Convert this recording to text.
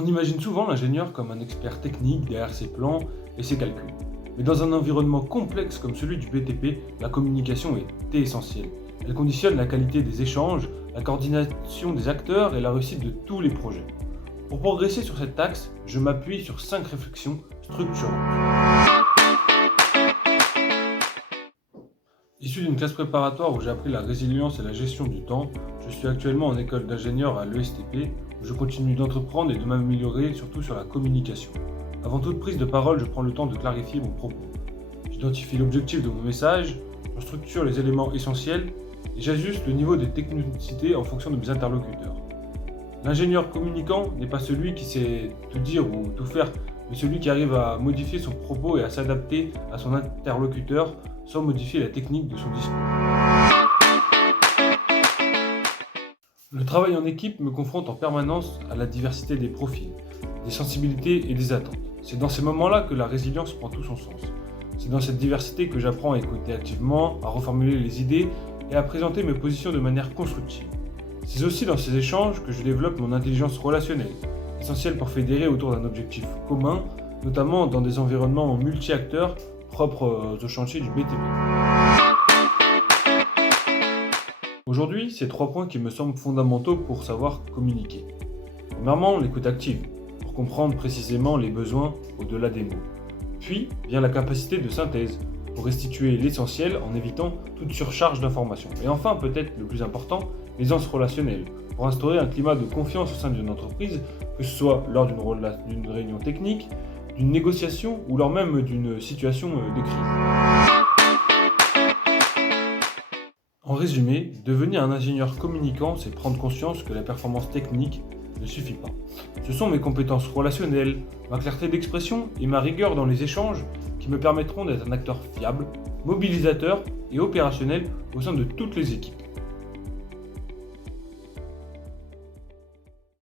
On imagine souvent l'ingénieur comme un expert technique derrière ses plans et ses calculs. Mais dans un environnement complexe comme celui du BTP, la communication est essentielle. Elle conditionne la qualité des échanges, la coordination des acteurs et la réussite de tous les projets. Pour progresser sur cet axe, je m'appuie sur 5 réflexions structurantes. Issu d'une classe préparatoire où j'ai appris la résilience et la gestion du temps, je suis actuellement en école d'ingénieur à l'ESTP où je continue d'entreprendre et de m'améliorer surtout sur la communication. Avant toute prise de parole, je prends le temps de clarifier mon propos. J'identifie l'objectif de mon message, je structure les éléments essentiels et j'ajuste le niveau de technicité en fonction de mes interlocuteurs. L'ingénieur communicant n'est pas celui qui sait tout dire ou tout faire, mais celui qui arrive à modifier son propos et à s'adapter à son interlocuteur sans modifier la technique de son discours. Le travail en équipe me confronte en permanence à la diversité des profils, des sensibilités et des attentes. C'est dans ces moments-là que la résilience prend tout son sens. C'est dans cette diversité que j'apprends à écouter activement, à reformuler les idées et à présenter mes positions de manière constructive. C'est aussi dans ces échanges que je développe mon intelligence relationnelle, essentielle pour fédérer autour d'un objectif commun, notamment dans des environnements multi-acteurs propres au chantier du BTP. Aujourd'hui, c'est 3 points qui me semblent fondamentaux pour savoir communiquer. Premièrement, l'écoute active, pour comprendre précisément les besoins au-delà des mots. Puis vient la capacité de synthèse, pour restituer l'essentiel en évitant toute surcharge d'informations. Et enfin, peut-être le plus important, l'aisance relationnelle, pour instaurer un climat de confiance au sein d'une entreprise, que ce soit lors d'une réunion technique, d'une négociation ou lors même d'une situation de crise. En résumé, devenir un ingénieur communicant, c'est prendre conscience que la performance technique ne suffit pas. Ce sont mes compétences relationnelles, ma clarté d'expression et ma rigueur dans les échanges qui me permettront d'être un acteur fiable, mobilisateur et opérationnel au sein de toutes les équipes.